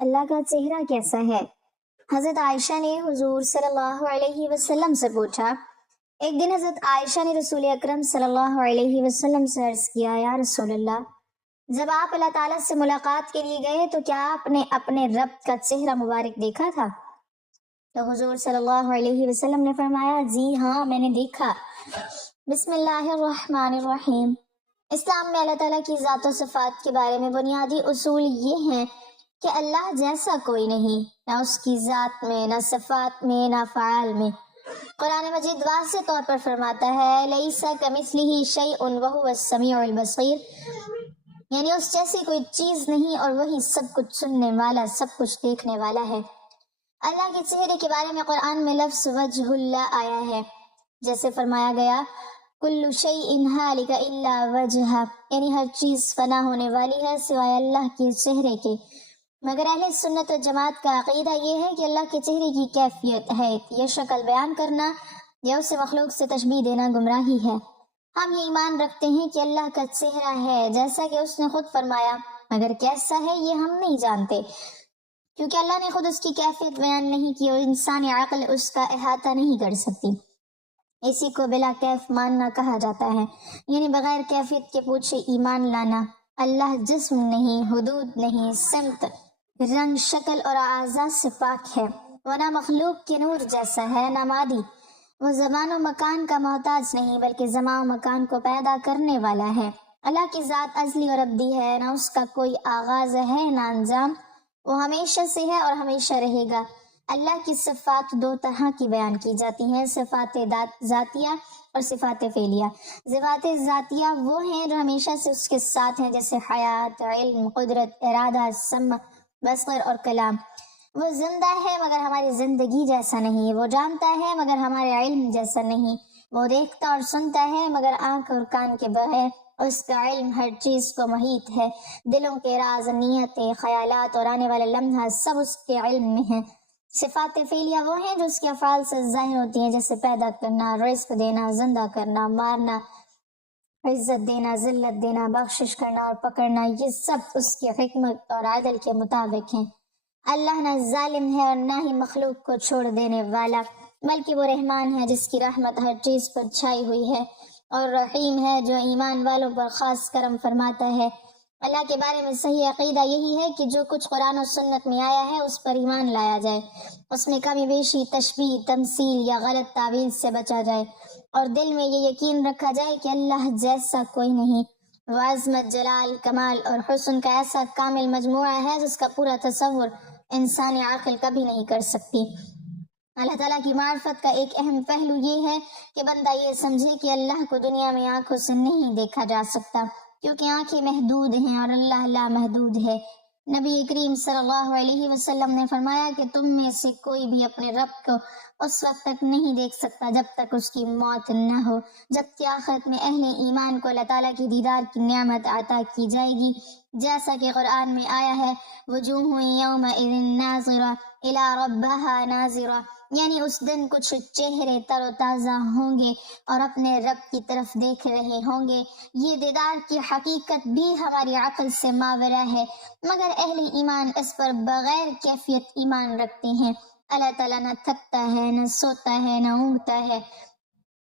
اللہ کا چہرہ کیسا ہے؟ حضرت عائشہ نے حضور صلی اللہ علیہ وسلم سے پوچھا۔ ایک دن حضرت عائشہ نے رسول اکرم صلی اللہ علیہ وسلم سے عرض کیا، یا رسول اللہ، جب آپ اللہ تعالیٰ سے ملاقات کے لیے گئے تو کیا آپ نے اپنے رب کا چہرہ مبارک دیکھا تھا؟ تو حضور صلی اللہ علیہ وسلم نے فرمایا، جی ہاں، میں نے دیکھا۔ بسم اللہ الرحمن الرحیم۔ اسلام میں اللہ تعالیٰ کی ذات و صفات کے بارے میں بنیادی اصول یہ ہیں کہ اللہ جیسا کوئی نہیں، نہ اس کی ذات میں، نہ صفات میں، نہ فعال میں۔ قرآن مجید واضح طور پر فرماتا ہے، لیس کمثلہ شیء وہو السمیع البصیر، یعنی اس جیسی کوئی چیز نہیں اور وہی سب کچھ سننے والا، سب کچھ دیکھنے والا ہے۔ اللہ کے چہرے کے بارے میں قرآن میں لفظ وجہ اللہ آیا ہے، جیسے فرمایا گیا، کل شیء ہالک الا وجہہ، یعنی ہر چیز فنا ہونے والی ہے سوائے اللہ کے چہرے کے۔ مگر اہل سنت و جماعت کا عقیدہ یہ ہے کہ اللہ کے چہرے کی کیفیت ہے، یہ شکل بیان کرنا یا اسے مخلوق سے تشبیہ دینا گمراہی ہے۔ ہم یہ ایمان رکھتے ہیں کہ اللہ کا چہرہ ہے جیسا کہ اس نے خود فرمایا، مگر کیسا ہے یہ ہم نہیں جانتے، کیونکہ اللہ نے خود اس کی کیفیت بیان نہیں کی اور انسانی عقل اس کا احاطہ نہیں کر سکتی۔ اسی کو بلا کیف ماننا کہا جاتا ہے، یعنی بغیر کیفیت کے پوچھے ایمان لانا۔ اللہ جسم نہیں، حدود نہیں، سمت، رنگ، شکل اور اعضاء سے پاک ہے، وہ نہ مخلوق کے نور جیسا ہے نہ مادی۔ وہ زمان و مکان کا محتاج نہیں بلکہ زمان و مکان کو پیدا کرنے والا ہے۔ اللہ کی ذات ازلی اور ابدی ہے، نہ اس کا کوئی آغاز ہے نہ انجام، وہ ہمیشہ سے ہے اور ہمیشہ رہے گا۔ اللہ کی صفات دو طرح کی بیان کی جاتی ہیں، صفات ذاتیہ اور صفات فعلیہ۔ صفات ذاتیہ وہ ہیں جو ہمیشہ سے اس کے ساتھ ہیں، جیسے حیات، علم، قدرت، ارادہ، سمع، بصر اور کلام۔ وہ زندہ ہے مگر ہماری زندگی جیسا نہیں، وہ جانتا ہے مگر ہمارے علم جیسا نہیں، وہ دیکھتا اور سنتا ہے مگر آنکھ اور کان کے بغیر، اس کا علم ہر چیز کو محیط ہے، دلوں کے راز، نیتیں، خیالات اور آنے والا لمحہ سب اس کے علم میں ہیں۔ صفات فعلیہ وہ ہیں جو اس کے افعال سے ظاہر ہوتی ہیں، جیسے پیدا کرنا، رزق دینا، زندہ کرنا، مارنا، عزت دینا، ذلت دینا، بخشش کرنا اور پکڑنا، یہ سب اس کی حکمت اور عدل کے مطابق ہیں۔ اللہ نہ ظالم ہے اور نہ ہی مخلوق کو چھوڑ دینے والا، بلکہ وہ رحمان ہے جس کی رحمت ہر چیز پر چھائی ہوئی ہے، اور رحیم ہے جو ایمان والوں پر خاص کرم فرماتا ہے۔ اللہ کے بارے میں صحیح عقیدہ یہی ہے کہ جو کچھ قرآن و سنت میں آیا ہے اس پر ایمان لایا جائے، اس میں کمی بیشی، تشبیہ، تمثیل یا غلط تعویل سے بچا جائے، اور دل میں یہ یقین رکھا جائے کہ اللہ جیسا کوئی نہیں۔ وہ عظمت، جلال، کمال اور حسن کا ایسا کامل مجموعہ ہے جس کا پورا تصور انسانی عقل کبھی نہیں کر سکتی۔ اللہ تعالیٰ کی معرفت کا ایک اہم پہلو یہ ہے کہ بندہ یہ سمجھے کہ اللہ کو دنیا میں آنکھوں سے نہیں دیکھا جا سکتا، کیونکہ آنکھیں محدود ہیں اور اللہ لامحدود ہے۔ نبی کریم صلی اللہ علیہ وسلم نے فرمایا کہ تم میں سے کوئی بھی اپنے رب کو اس وقت تک نہیں دیکھ سکتا جب تک اس کی موت نہ ہو، جبکہ آخرت میں اہل ایمان کو اللہ تعالیٰ کی دیدار کی نعمت عطا کی جائے گی، جیسا کہ قرآن میں آیا ہے، وجوہ یومئذ ناظرہ الی ربہا ناظرہ، یعنی اس دن کچھ چہرے تر و تازہ ہوں گے اور اپنے رب کی طرف دیکھ رہے ہوں گے۔ یہ دیدار کی حقیقت بھی ہماری عقل سے ماورا ہے، مگر اہل ایمان اس پر بغیر کیفیت ایمان رکھتے ہیں۔ اللہ تعالیٰ نہ تھکتا ہے، نہ سوتا ہے، نہ اونگتا ہے۔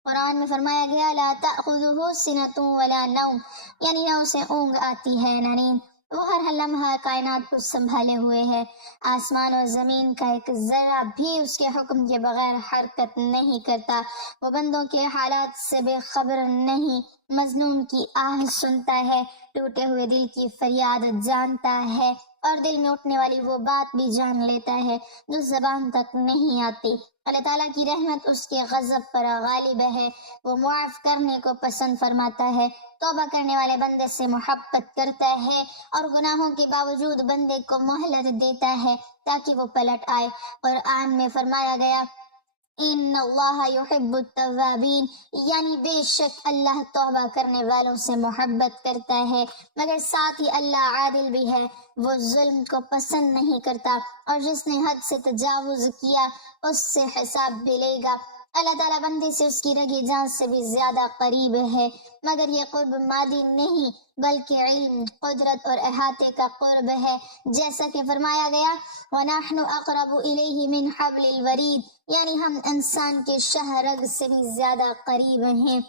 قرآن میں فرمایا گیا، لا تأخذہ سنۃ ولا نوم، یعنی نہ اسے اونگ آتی ہے نہ نیند، وہ ہر لمحہ کائنات کو سنبھالے ہوئے ہے۔ آسمان اور زمین کا ایک ذرہ بھی اس کے حکم کے بغیر حرکت نہیں کرتا، وہ بندوں کے حالات سے بے خبر نہیں، مظلوم کی آہ سنتا ہے، ٹوٹے ہوئے دل کی فریاد جانتا ہے، اور دل میں اٹھنے والی وہ بات بھی جان لیتا ہے جو زبان تک نہیں آتی۔ اللہ تعالیٰ کی رحمت اس کے غضب پر غالب ہے، وہ معاف کرنے کو پسند فرماتا ہے، توبہ کرنے والے بندے سے محبت کرتا ہے، اور گناہوں کے باوجود بندے کو مہلت دیتا ہے تاکہ وہ پلٹ آئے۔ قرآن میں فرمایا گیا، ان اللہ یحب التوابین، یعنی بے شک اللہ توبہ کرنے والوں سے محبت کرتا ہے، مگر ساتھ ہی اللہ عادل بھی ہے، وہ ظلم کو پسند نہیں کرتا، اور جس نے حد سے تجاوز کیا اس سے حساب بھی لے گا۔ اللہ تعالیٰ بندے سے اس کی رگِ جان سے بھی زیادہ قریب ہے، مگر یہ قرب مادی نہیں بلکہ علم، قدرت اور احاطے کا قرب ہے، جیسا کہ فرمایا گیا وَنَحْنُ أَقْرَبُ إِلَيْهِ مِنْ حَبْلِ الْوَرِيدِ، یعنی ہم انسان کے شہ رگ سے بھی زیادہ قریب ہیں۔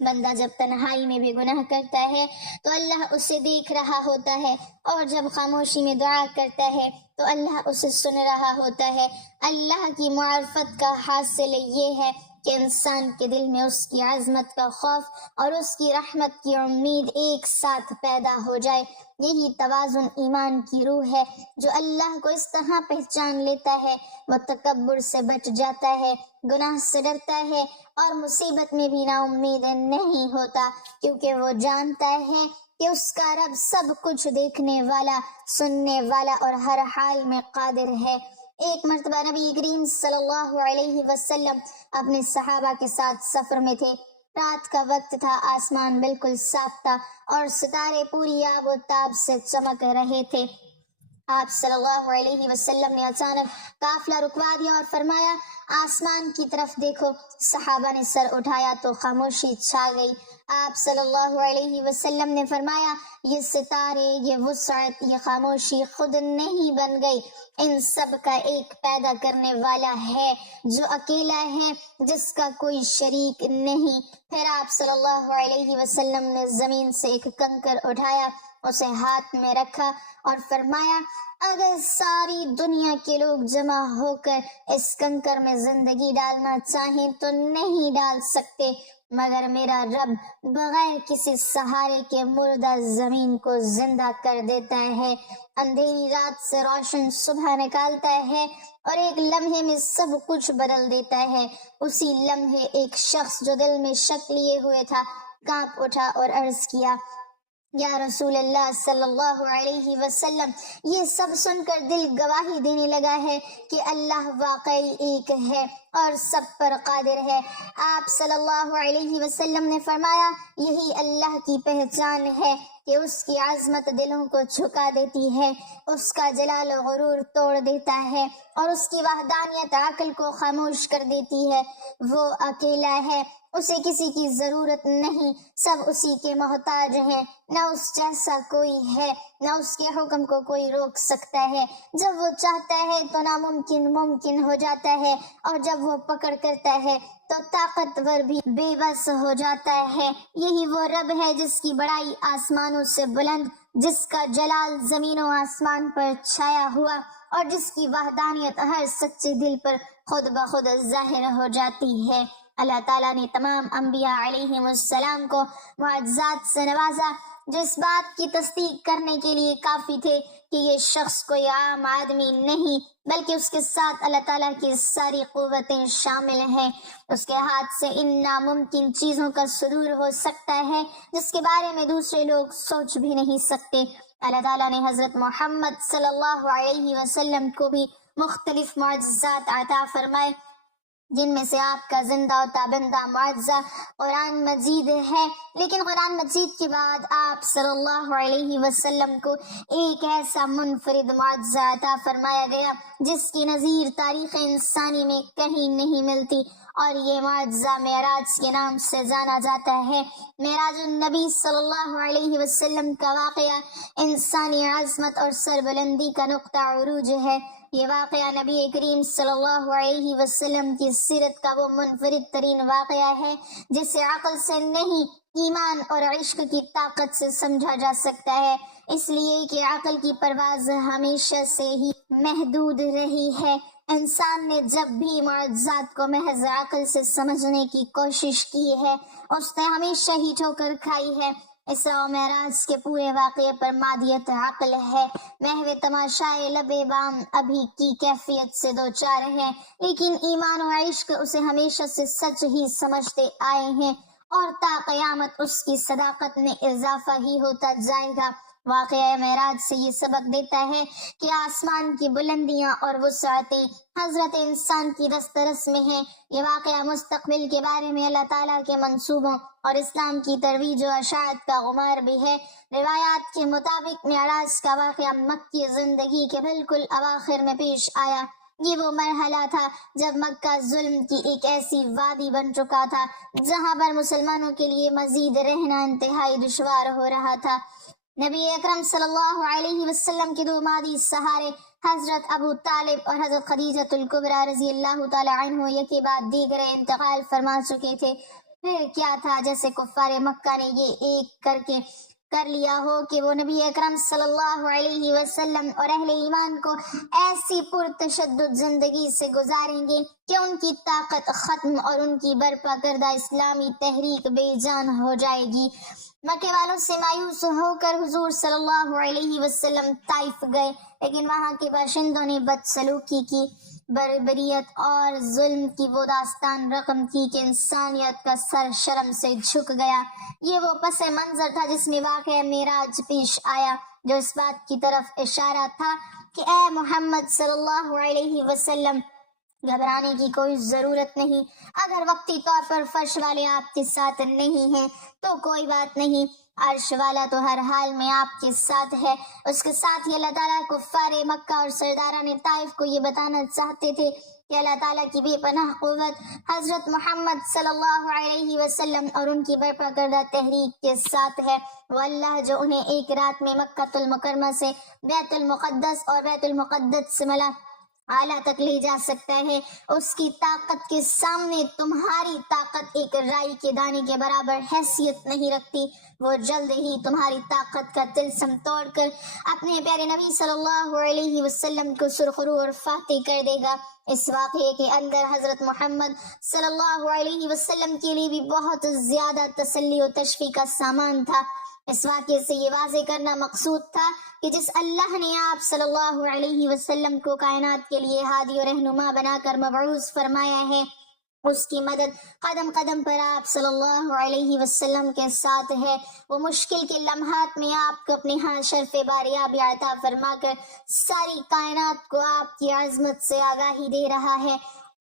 بندہ جب تنہائی میں بھی گناہ کرتا ہے تو اللہ اسے دیکھ رہا ہوتا ہے، اور جب خاموشی میں دعا کرتا ہے تو اللہ اسے سن رہا ہوتا ہے۔ اللہ کی معرفت کا حاصل یہ ہے کہ انسان کے دل میں اس کی عظمت کا خوف اور اس کی رحمت کی امید ایک ساتھ پیدا ہو جائے۔ یہی توازن ایمان کی روح ہے۔ جو اللہ کو اس طرح پہچان لیتا ہے وہ تکبر سے بچ جاتا ہے، گناہ سے ڈرتا ہے اور مصیبت میں بھی نا امید نہیں ہوتا، کیونکہ وہ جانتا ہے کہ اس کا رب سب کچھ دیکھنے والا، سننے والا اور ہر حال میں قادر ہے۔ ایک مرتبہ نبی کریم صلی اللہ علیہ وسلم اپنے صحابہ کے ساتھ سفر میں تھے۔ رات کا وقت تھا، آسمان بالکل صاف تھا اور ستارے پوری آب و تاب سے چمک رہے تھے۔ آپ صلی اللہ علیہ وسلم نے اچانک قافلہ رکوا دیا اور فرمایا آسمان کی طرف دیکھو۔ صحابہ نے سر اٹھایا تو خاموشی چھا گئی۔ آپ صلی اللہ علیہ وسلم نے فرمایا یہ ستارے، یہ وسعت، یہ خاموشی خود نہیں بن گئی، ان سب کا ایک پیدا کرنے والا ہے جو اکیلا ہے، جس کا کوئی شریک نہیں۔ پھر آپ صلی اللہ علیہ وسلم نے زمین سے ایک کنکر اٹھایا، اسے ہاتھ میں رکھا اور فرمایا اگر ساری دنیا کے لوگ جمع ہو کر اس کنکر میں زندگی ڈالنا چاہیں تو نہیں ڈال سکتے، مگر میرا رب بغیر کسی سہارے کے مردہ زمین کو زندہ کر دیتا ہے، اندھیری رات سے روشن صبح نکالتا ہے اور ایک لمحے میں سب کچھ بدل دیتا ہے۔ اسی لمحے ایک شخص جو دل میں شک لیے ہوئے تھا کانپ اٹھا اور عرض کیا یا رسول اللہ صلی اللہ علیہ وسلم، یہ سب سن کر دل گواہی دینے لگا ہے کہ اللہ واقعی ایک ہے اور سب پر قادر ہے۔ آپ صلی اللہ علیہ وسلم نے فرمایا یہی اللہ کی پہچان ہے کہ اس کی عظمت دلوں کو جھکا دیتی ہے، اس کا جلال و غرور توڑ دیتا ہے اور اس کی وحدانیت عقل کو خاموش کر دیتی ہے۔ وہ اکیلا ہے، اسے کسی کی ضرورت نہیں، سب اسی کے محتاج ہیں، نہ اس جیسا کوئی ہے، نہ اس کے حکم کو کوئی روک سکتا ہے۔ جب وہ چاہتا ہے تو ناممکن ممکن ہو جاتا ہے، اور جب وہ پکڑ کرتا ہے تو طاقتور بھی بے بس ہو جاتا ہے۔ یہی وہ رب ہے جس کی بڑائی آسمانوں سے بلند، جس کا جلال زمین و آسمان پر چھایا ہوا، اور جس کی وحدانیت ہر سچے دل پر خود بخود ظاہر ہو جاتی ہے۔ اللہ تعالیٰ نے تمام انبیاء علیہ السلام کو معجزات سے نوازا جو اس بات کی تصدیق کرنے کے لیے کافی تھے کہ یہ شخص کوئی عام آدمی نہیں، بلکہ اس کے ساتھ اللہ تعالیٰ کی ساری قوتیں شامل ہیں۔ اس کے ہاتھ سے ان ناممکن چیزوں کا صدور ہو سکتا ہے جس کے بارے میں دوسرے لوگ سوچ بھی نہیں سکتے۔ اللہ تعالیٰ نے حضرت محمد صلی اللہ علیہ وسلم کو بھی مختلف معجزات عطا فرمائے، جن میں سے آپ کا زندہ و تابندہ معجزہ قرآن مجید ہے۔ لیکن قرآن مجید کے بعد آپ صلی اللہ علیہ وسلم کو ایک ایسا منفرد معجزہ عطا فرمایا گیا جس کی نظیر تاریخ انسانی میں کہیں نہیں ملتی، اور یہ معجزہ معراج کے نام سے جانا جاتا ہے۔ معراج النبی صلی اللہ علیہ وسلم کا واقعہ انسانی عظمت اور سربلندی کا نقطہ عروج ہے۔ یہ واقعہ نبی کریم صلی اللہ علیہ وسلم کی سیرت کا وہ منفرد ترین واقعہ ہے جسے عقل سے نہیں، ایمان اور عشق کی طاقت سے سمجھا جا سکتا ہے، اس لیے کہ عقل کی پرواز ہمیشہ سے ہی محدود رہی ہے۔ انسان نے جب بھی معجزات کو محض عقل سے سمجھنے کی کوشش کی ہے، اس نے ہمیشہ ہی ٹھوکر کھائی ہے۔ اسراء و معراج کے پورے واقعے پر مادیت عقل ہے، محو تماشائے لب بام ابھی کی کیفیت سے دوچار ہے، لیکن ایمان و عشق اسے ہمیشہ سے سچ ہی سمجھتے آئے ہیں، اور تا قیامت اس کی صداقت میں اضافہ ہی ہوتا جائے گا۔ واقعہ معراج سے یہ سبق دیتا ہے کہ آسمان کی بلندیاں اور وسعتیں حضرت انسان کی دسترس میں ہیں۔ یہ واقعہ مستقبل کے بارے میں اللہ تعالیٰ کے منصوبوں اور اسلام کی ترویج و اشاعت کا غمار بھی ہے۔ روایات کے مطابق معراج کا واقعہ مکی زندگی کے بالکل اواخر میں پیش آیا، یہ وہ مرحلہ تھا جب مکہ ظلم کی ایک ایسی وادی بن چکا تھا جہاں پر مسلمانوں کے لیے مزید رہنا انتہائی دشوار ہو رہا تھا۔ نبی اکرم صلی اللہ علیہ وسلم کے دو مادی سہارے حضرت ابو طالب اور حضرت خدیجہ الکبریٰ رضی اللہ تعالی عنہ یکی بعد دیگر انتقال فرما چکے تھے۔ پھر کیا تھا جیسے کفار مکہ نے یہ ایک کر کے کر لیا ہو کہ وہ نبی اکرم صلی اللہ علیہ وسلم اور اہل ایمان کو ایسی پرتشدد زندگی سے گزاریں گے کہ ان کی طاقت ختم اور ان کی برپا کردہ اسلامی تحریک بے جان ہو جائے گی۔ مکے والوں سے مایوس ہو کر حضور صلی اللہ علیہ وسلم طائف گئے، لیکن وہاں کے باشندوں نے بدسلوکی کی، بربریت اور ظلم کی وہ داستان رقم کی کہ انسانیت کا سر شرم سے جھک گیا۔ یہ وہ پس منظر تھا جس میں واقعہ معراج پیش آیا، جو اس بات کی طرف اشارہ تھا کہ اے محمد صلی اللہ علیہ وسلم، گھبرانے کی کوئی ضرورت نہیں۔ اگر وقتی طور پر فرش والے آپ کے ساتھ نہیں ہیں تو کوئی بات نہیں، عرش والا تو ہر حال میں آپ کے ساتھ ہے۔ اس کے ساتھ ہی اللہ تعالیٰ کفار مکہ اور سرداران طائف کو یہ بتانا چاہتے تھے کہ اللہ تعالیٰ کی بے پناہ قوت حضرت محمد صلی اللہ علیہ وسلم اور ان کی برپا کردہ تحریک کے ساتھ ہے۔ وہ اللہ جو انہیں ایک رات میں مکہ المکرمہ سے بیت المقدس اور بیت المقدس سے ملا اعلیٰ تک لے جا سکتا ہے، اس کی طاقت کے سامنے تمہاری طاقت ایک رائی کے دانے کے برابر حیثیت نہیں رکھتی۔ وہ جلد ہی تمہاری طاقت کا طلسم توڑ کر اپنے پیارے نبی صلی اللہ علیہ وسلم کو سرخرو اور فاتح کر دے گا۔ اس واقعے کے اندر حضرت محمد صلی اللہ علیہ وسلم کے لیے بھی بہت زیادہ تسلی و تشفیع کا سامان تھا۔ اس واقعے سے یہ واضح کرنا مقصود تھا کہ جس اللہ نے آپ صلی اللہ علیہ وسلم کو کائنات کے لیے ہادی و رہنما بنا کر مبعوث فرمایا ہے، اس کی مدد قدم قدم پر آپ صلی اللہ علیہ وسلم کے ساتھ ہے۔ وہ مشکل کے لمحات میں آپ کو اپنے ہاں شرف باریابی عطا فرما کر ساری کائنات کو آپ کی عظمت سے آگاہی دے رہا ہے،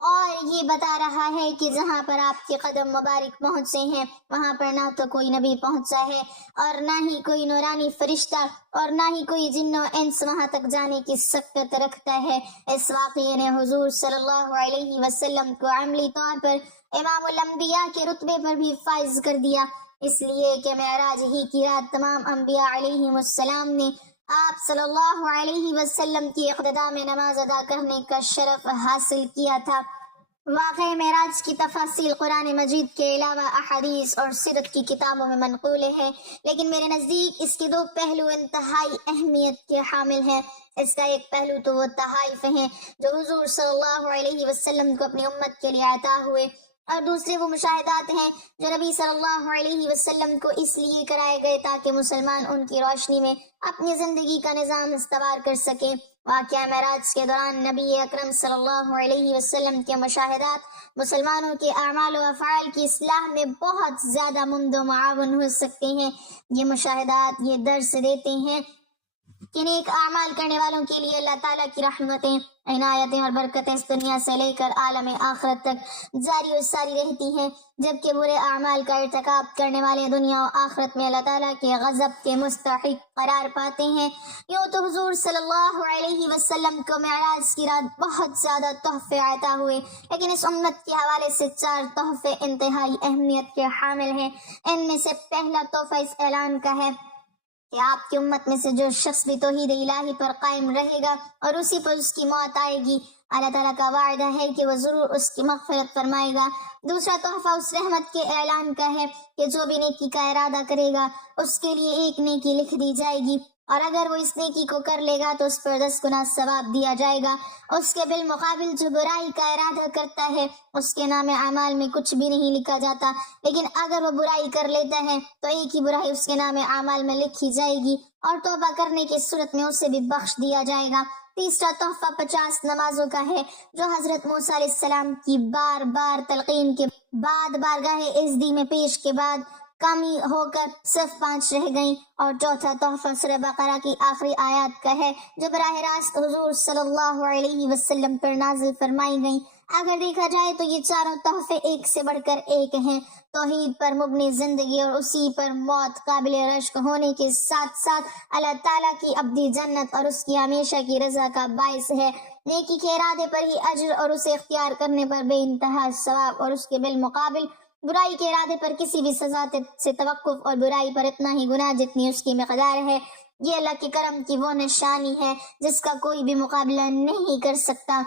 اور یہ بتا رہا ہے کہ جہاں پر آپ کے قدم مبارک پہنچے ہیں وہاں پر نہ تو کوئی نبی پہنچا ہے اور نہ ہی کوئی نورانی فرشتہ اور نہ ہی کوئی جن و انس وہاں تک جانے کی سکت رکھتا ہے۔ اس واقعے نے حضور صلی اللہ علیہ وسلم کو عملی طور پر امام الانبیاء کے رتبے پر بھی فائز کر دیا، اس لیے کہ معراج ہی کی رات تمام انبیاء علیہم السلام نے آپ صلی اللہ علیہ وسلم کی اقتداء میں نماز ادا کرنے کا شرف حاصل کیا تھا۔ واقعہ معراج کی تفاصیل قرآن مجید کے علاوہ احادیث اور سیرت کی کتابوں میں منقول ہے، لیکن میرے نزدیک اس کے دو پہلو انتہائی اہمیت کے حامل ہیں۔ اس کا ایک پہلو تو وہ تحائف ہیں جو حضور صلی اللہ علیہ وسلم کو اپنی امت کے لیے عطا ہوئے، اور دوسرے وہ مشاہدات ہیں جو نبی صلی اللہ علیہ وسلم کو اس لیے کرائے گئے تاکہ مسلمان ان کی روشنی میں اپنی زندگی کا نظام استوار کر سکیں۔ واقعہ معراج کے دوران نبی اکرم صلی اللہ علیہ وسلم کے مشاہدات مسلمانوں کے اعمال و افعال کی اصلاح میں بہت زیادہ ممد و معاون ہو سکتے ہیں۔ یہ مشاہدات یہ درس دیتے ہیں کہ نیک اعمال کرنے والوں کے لیے اللہ تعالیٰ کی رحمتیں، عنایتیں اور برکتیں اس دنیا سے لے کر عالم آخرت تک جاری و ساری رہتی ہیں، جبکہ برے اعمال کا ارتکاب کرنے والے دنیا و آخرت میں اللہ تعالیٰ کے غضب کے مستحق قرار پاتے ہیں۔ یوں تو حضور صلی اللہ علیہ وسلم کو معراج کی رات بہت زیادہ تحفے عطا ہوئے، لیکن اس امت کے حوالے سے 4 تحفے انتہائی اہمیت کے حامل ہیں۔ ان میں سے پہلا تحفہ اس اعلان کا ہے کہ آپ کی امت میں سے جو شخص بھی توحید الہی پر قائم رہے گا اور اسی پر اس کی موت آئے گی، اللہ تعالیٰ کا وعدہ ہے کہ وہ ضرور اس کی مغفرت فرمائے گا۔ دوسرا تحفہ اس رحمت کے اعلان کا ہے کہ جو بھی نیکی کا ارادہ کرے گا اس کے لیے ایک نیکی لکھ دی جائے گی، اور اگر وہ اس نیکی کو کر لے گا تو اس پر 10 گنا ثواب دیا جائے گا۔ اس کے بالمقابل جو برائی کا ارادہ کرتا ہے اس کے نام اعمال میں کچھ بھی نہیں لکھا جاتا، لیکن اگر وہ برائی کر لیتا ہے تو ایک ہی برائی اس کے نام اعمال میں لکھی جائے گی، اور توبہ کرنے کی صورت میں اسے بھی بخش دیا جائے گا۔ تیسرا تحفہ 50 نمازوں کا ہے جو حضرت موسیٰ علیہ السلام کی بار بار تلقین کے بعد بارگاہ عزدی میں پیش کے بعد کمی ہو کر صرف 5 رہ گئیں، اور چوتھا تحفہ سورہ بقرہ کی آخری آیات کا ہے جو براہ راست حضور صلی اللہ علیہ وسلم پر نازل فرمائی گئیں۔ اگر دیکھا جائے تو یہ چاروں تحفے ایک سے بڑھ کر ایک ہیں۔ توحید پر مبنی زندگی اور اسی پر موت قابل رشک ہونے کے ساتھ ساتھ اللہ تعالیٰ کی ابدی جنت اور اس کی ہمیشہ کی رضا کا باعث ہے۔ نیکی کے ارادے پر ہی اجر اور اسے اختیار کرنے پر بے انتہا ثواب، اور اس کے بالمقابل برائی کے ارادے پر کسی بھی سزا سے توقف، اور برائی پر اتنا ہی گناہ جتنی اس کی مقدار ہے۔ یہ اللہ کے کرم کی وہ نشانی ہے جس کا کوئی بھی مقابلہ نہیں کر سکتا۔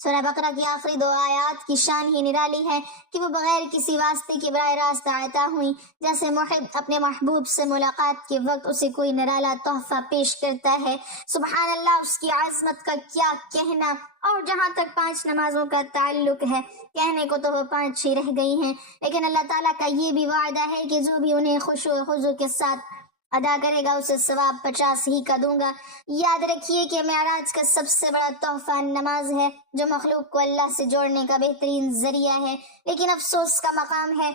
سورہ بقرہ کی آخری 2 آیات کی شان ہی نرالی ہے کہ وہ بغیر کسی واسطے کے براہ راست عطا ہوئیں، جیسے محب اپنے محبوب سے ملاقات کے وقت اسے کوئی نرالا تحفہ پیش کرتا ہے۔ سبحان اللہ، اس کی عظمت کا کیا کہنا۔ اور جہاں تک 5 نمازوں کا تعلق ہے، کہنے کو تو وہ 5 ہی رہ گئی ہیں، لیکن اللہ تعالیٰ کا یہ بھی وعدہ ہے کہ جو بھی انہیں خشوع و خضوع کے ساتھ ادا کرے گا اسے ثواب 50 ہی کا دوں گا۔ یاد رکھیے کہ معراج کا سب سے بڑا تحفہ نماز ہے، جو مخلوق کو اللہ سے جوڑنے کا بہترین ذریعہ ہے، لیکن افسوس کا مقام ہے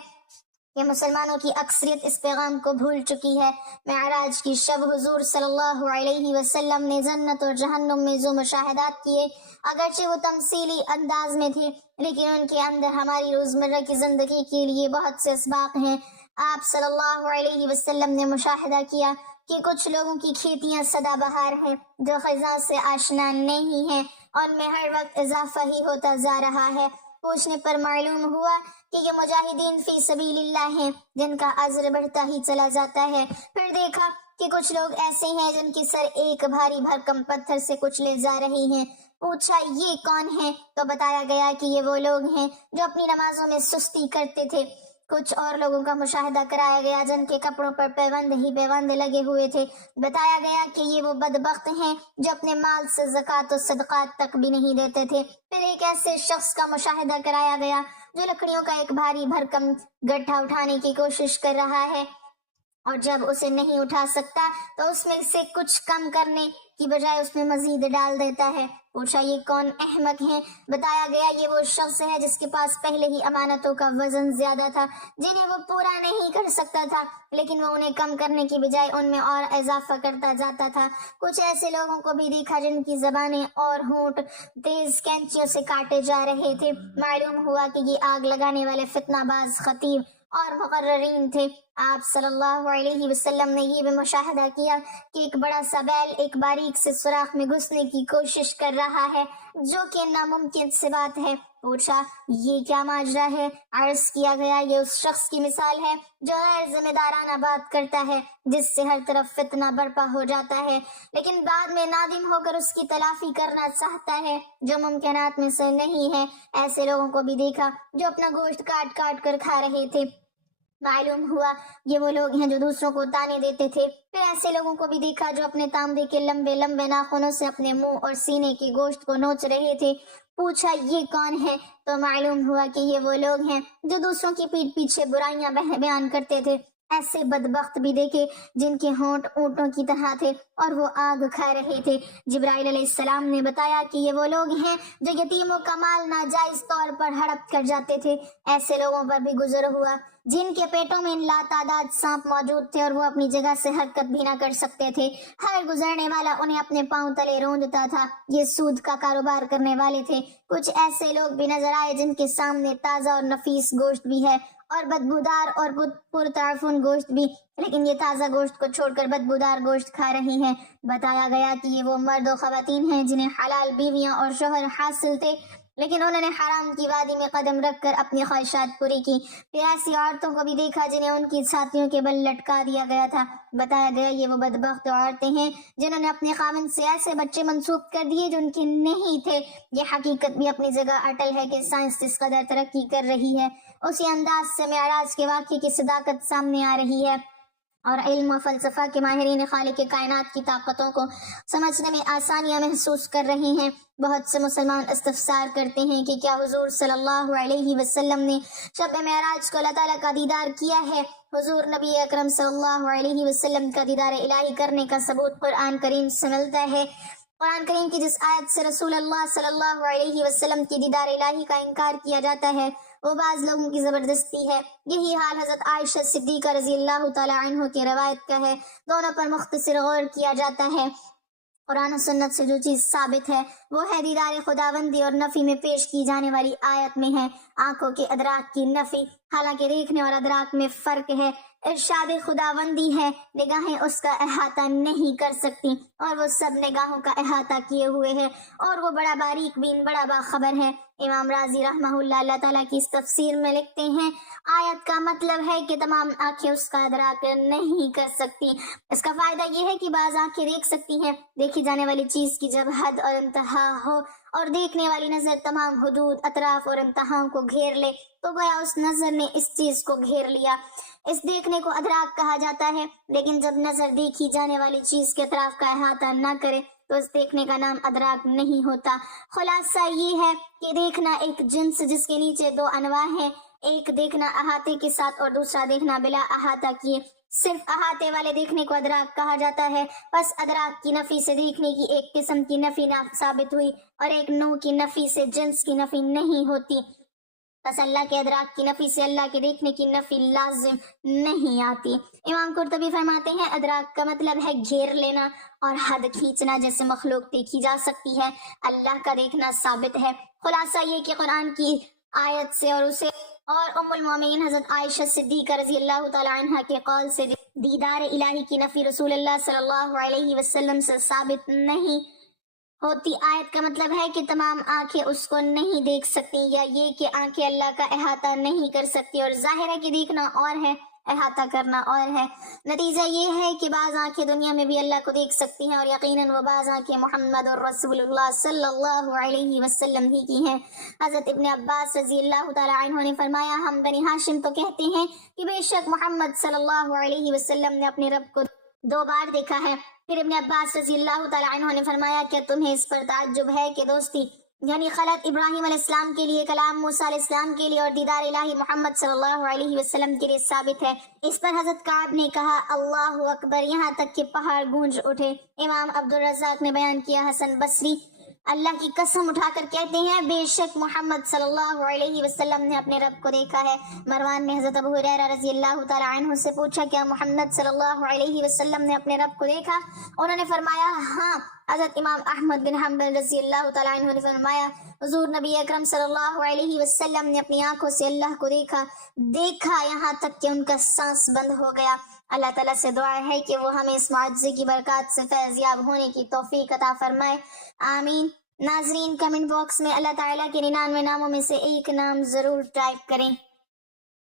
کہ مسلمانوں کی اکثریت اس پیغام کو بھول چکی ہے۔ معراج کی شب حضور صلی اللہ علیہ وسلم نے جنت اور جہنم میں جو مشاہدات کیے، اگرچہ وہ تمثیلی انداز میں تھے، لیکن ان کے اندر ہماری روزمرہ کی زندگی کے لیے بہت سے اسباق ہیں۔ آپ صلی اللہ علیہ وسلم نے مشاہدہ کیا کہ کچھ لوگوں کی کھیتیاں سدا بہار ہیں، جو خزاں سے آشنا نہیں ہیں، ان میں ہر وقت اضافہ ہی ہوتا جا رہا ہے۔ پوچھنے پر معلوم ہوا کہ یہ مجاہدین فی سبیل اللہ ہیں، جن کا اجر بڑھتا ہی چلا جاتا ہے۔ پھر دیکھا کہ کچھ لوگ ایسے ہیں جن کے سر ایک بھاری بھرکم پتھر سے کچلے جا رہے ہیں۔ پوچھا یہ کون ہیں؟ تو بتایا گیا کہ یہ وہ لوگ ہیں جو اپنی نمازوں میں سستی کرتے تھے۔ کچھ اور لوگوں کا مشاہدہ کرایا گیا جن کے کپڑوں پر پیوند ہی پیوند لگے ہوئے تھے۔ بتایا گیا کہ یہ وہ بدبخت ہیں جو اپنے مال سے زکوٰۃ و صدقات تک بھی نہیں دیتے تھے۔ پھر ایک ایسے شخص کا مشاہدہ کرایا گیا جو لکڑیوں کا ایک بھاری بھرکم گٹھا اٹھانے کی کوشش کر رہا ہے، اور جب اسے نہیں اٹھا سکتا تو اس میں سے کچھ کم کرنے کی بجائے اس میں مزید ڈال دیتا ہے۔ پوچھا یہ کون احمق ہیں؟ بتایا گیا یہ وہ شخص ہے جس کے پاس پہلے ہی امانتوں کا وزن زیادہ تھا، جنہیں وہ پورا نہیں کر سکتا تھا، لیکن وہ انہیں کم کرنے کی بجائے ان میں اور اضافہ کرتا جاتا تھا۔ کچھ ایسے لوگوں کو بھی دیکھا جن کی زبانیں اور ہونٹ تیز کینچیوں سے کاٹے جا رہے تھے۔ معلوم ہوا کہ یہ آگ لگانے والے فتنہ باز خطیب اور مقررین تھے۔ آپ صلی اللہ علیہ وسلم نے یہ بھی مشاہدہ کیا کہ ایک بڑا سا بیل ایک باریک سے سوراخ میں گھسنے کی کوشش کر رہا ہے، جو کہ ناممکن سی بات ہے۔ پوچھا یہ کیا ماجرا ہے؟ عرض کیا گیا یہ اس شخص کی مثال ہے جو غیر ذمہ دارانہ بات کرتا ہے، جس سے ہر طرف فتنہ برپا ہو جاتا ہے، لیکن بعد میں نادم ہو کر اس کی تلافی کرنا چاہتا ہے، جو ممکنات میں سے نہیں ہے۔ ایسے لوگوں کو بھی دیکھا جو اپنا گوشت کاٹ کاٹ کر کھا رہے تھے۔ معلوم ہوا یہ وہ لوگ ہیں جو دوسروں کو تانے دیتے تھے۔ پھر ایسے لوگوں کو بھی دیکھا جو اپنے تانبے کے لمبے لمبے ناخنوں سے اپنے منہ اور سینے کے گوشت کو نوچ رہے تھے۔ پوچھا یہ کون ہے؟ تو معلوم ہوا کہ یہ وہ لوگ ہیں جو دوسروں کی پیٹھ پیچھے برائیاں بیان کرتے تھے۔ ایسے بدبخت بھی دیکھے جن کے ہونٹ اونٹوں کی طرح تھے اور وہ آگ کھا رہے تھے۔ جبرائیل علیہ السلام نے بتایا کہ یہ وہ لوگ ہیں جو یتیموں کا مال ناجائز طور پر ہڑپ کر جاتے تھے۔ ایسے لوگوں پر بھی گزر ہوا جن کے پیٹوں میں لاتعداد سانپ موجود تھے اور وہ اپنی جگہ سے حرکت بھی نہ کر سکتے تھے۔ ہر گزرنے والا انہیں اپنے پاؤں تلے روندتا تھا۔ یہ سود کا کاروبار کرنے والے تھے۔ کچھ ایسے لوگ بھی نظر آئے جن کے سامنے تازہ اور نفیس گوشت بھی ہے اور بدبودار اور پرتعفن گوشت بھی، لیکن یہ تازہ گوشت کو چھوڑ کر بدبودار گوشت کھا رہے ہیں۔ بتایا گیا کہ یہ وہ مرد و خواتین ہیں جنہیں حلال بیویاں اور شوہر حاصل تھے، لیکن انہوں نے حرام کی وادی میں قدم رکھ کر اپنی خواہشات پوری کی۔ پھر ایسی عورتوں کو بھی دیکھا جنہیں ان کی چھاتیوں کے بل لٹکا دیا گیا تھا۔ بتایا گیا یہ وہ بدبخت عورتیں ہیں جنہوں نے اپنے خاوند سے ایسے بچے منسوب کر دیے جو ان کے نہیں تھے۔ یہ حقیقت بھی اپنی جگہ اٹل ہے کہ سائنس جس قدر ترقی کر رہی ہے، اسی انداز سے معراج کے واقعے کی صداقت سامنے آ رہی ہے، اور علم و فلسفہ کے ماہرین خالق کائنات کی طاقتوں کو سمجھنے میں آسانیاں محسوس کر رہے ہیں۔ بہت سے مسلمان استفسار کرتے ہیں کہ کیا حضور صلی اللہ علیہ وسلم نے شب معراج کو اللہ تعالیٰ کا دیدار کیا ہے؟ حضور نبی اکرم صلی اللہ علیہ وسلم کا دیدار الہی کرنے کا ثبوت قرآن کریم سے ملتا ہے۔ قرآن کریم کی جس آیت سے رسول اللہ صلی اللہ علیہ وسلم کی دیدار الہی کا انکار کیا جاتا ہے وہ بعض لوگوں کی زبردستی ہے۔ یہی حال حضرت عائشہ صدیقہ رضی اللہ تعالی عنہ کی روایت کا ہے۔ دونوں پر مختصر غور کیا جاتا ہے۔ قرآن و سنت سے جو چیز ثابت ہے وہ ہے دیدار خداوندی، اور نفی میں پیش کی جانے والی آیت میں ہے آنکھوں کے ادراک کی نفی، حالانکہ دیکھنے اور ادراک میں فرق ہے۔ ارشاد خداوندی ہے نگاہیں اس کا احاطہ نہیں کر سکتی، اور وہ سب نگاہوں کا احاطہ کیے ہوئے ہے، اور وہ بڑا باریک بین، بڑا باخبر ہے۔ امام رازی رحمہ اللہ تعالیٰ کی اس تفسیر میں لکھتے ہیں آیت کا مطلب ہے کہ تمام آنکھیں اس کا ادراک نہیں کر سکتی۔ اس کا فائدہ یہ ہے کہ بعض آنکھیں دیکھ سکتی ہیں، دیکھی جانے والی چیز کی جب حد اور انتہا ہو اور دیکھنے والی نظر تمام حدود، اطراف اور انتہاؤں کو گھیر لے تو گویا اس نظر نے اس چیز کو گھیر لیا۔ اس دیکھنے کو ادراک کہا جاتا ہے، لیکن جب نظر دیکھی جانے والی چیز کے اطراف کا احاطہ نہ کرے تو اس دیکھنے کا نام ادراک نہیں ہوتا۔ خلاصہ یہ ہے کہ دیکھنا ایک جنس جس کے نیچے دو انواع ہیں، ایک دیکھنا احاطے کے ساتھ اور دوسرا دیکھنا بلا احاطہ کیے۔ صرف احاطے والے دیکھنے کو ادراک کہا جاتا ہے، پس ادراک کی نفی سے دیکھنے کی ایک قسم کی نفی ثابت ہوئی، اور ایک نوع کی نفی سے جنس کی نفی نہیں ہوتی۔ بس اللہ کے ادراک کی نفی سے اللہ کے دیکھنے کی نفی لازم نہیں آتی۔ امام قرطبی فرماتے ہیں ادراک کا مطلب ہے گھیر لینا اور حد کھینچنا، جیسے مخلوق دیکھی جا سکتی ہے، اللہ کا دیکھنا ثابت ہے۔ خلاصہ یہ کہ قرآن کی آیت سے اور ام المومنین حضرت عائشہ صدیقہ رضی اللہ تعالی عنہ کے قول سے دیدار الہی کی نفی رسول اللہ صلی اللہ علیہ وسلم سے ثابت نہیں ہوتی۔ آیت کا مطلب ہے کہ تمام آنکھیں اس کو نہیں دیکھ سکتی، یا یہ کہ آنکھیں اللہ کا احاطہ نہیں کر سکتی، اور ظاہر ہے کہ دیکھنا اور ہے، احاطہ کرنا اور ہے۔ نتیجہ یہ ہے کہ بعض آنکھیں دنیا میں بھی اللہ کو دیکھ سکتی ہیں، اور یقیناً وہ بعض آنکھیں محمد اور رسول اللہ صلی اللہ علیہ وسلم ہی کی ہیں۔ حضرت ابن عباس رضی اللہ تعالی عنہ نے فرمایا ہم بنی ہاشم تو کہتے ہیں کہ بے شک محمد صلی اللہ علیہ وسلم نے اپنے رب کو 2 بار دیکھا ہے۔ پھر ابن عباس رضی اللہ تعالی عنہ نے فرمایا کیا تمہیں اس پر تعجب ہے کہ دوستی یعنی خلط ابراہیم علیہ السلام کے لیے، کلام موسیٰ علیہ السلام کے لیے اور دیدار الہی محمد صلی اللہ علیہ وسلم کے لیے ثابت ہے؟ اس پر حضرت کعب نے کہا اللہ اکبر، یہاں تک کہ پہاڑ گونج اٹھے۔ امام عبدالرزاق نے بیان کیا حسن بصری اللہ کی قسم اٹھا کر کہتے ہیں بے شک محمد صلی اللہ علیہ وسلم نے اپنے رب کو دیکھا ہے۔ مروان نے حضرت ابو ہریرہ رضی اللہ تعالی عنہ سے پوچھا کیا محمد صلی اللہ علیہ وسلم نے اپنے رب کو دیکھا؟ انہوں نے فرمایا ہاں۔ حضرت امام احمد بن حنبل رضی اللہ تعالی عنہ نے فرمایا حضور نبی اکرم صلی اللہ علیہ وسلم نے اپنی آنکھوں سے اللہ کو دیکھا یہاں تک کہ ان کا سانس بند ہو گیا۔ اللہ تعالیٰ سے دعا ہے کہ وہ ہمیں اس معجزے کی برکات سے فیض یاب ہونے کی توفیق عطا فرمائے، آمین۔ ناظرین کمنٹ باکس میں اللہ تعالیٰ کے 99 ناموں میں سے ایک نام ضرور ٹائپ کریں۔